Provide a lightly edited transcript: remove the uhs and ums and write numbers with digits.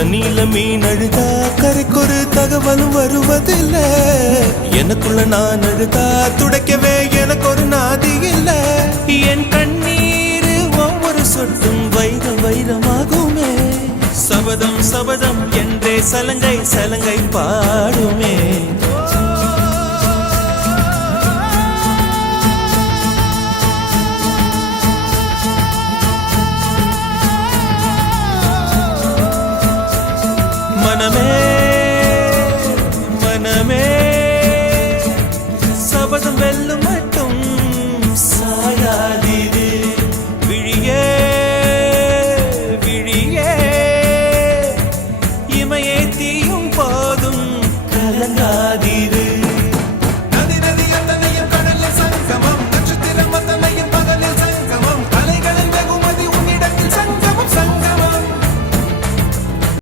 தண்ணியில மீன் அழுதா கரைக்கொரு தகவலும் வருவதில்லை. எனக்குள்ள நான் அழுதா துடைக்கவே எனக்கு ஒரு நாதி இல்லை. என் கண்ணீர் ஒவ்வொரு சொட்டும் வைரம் வைரமாகுமே. சபதம் சபதம் என்றே சலங்கை சலங்கை பாடுமே. மனமே மனமே சபதம் வெல்லும்.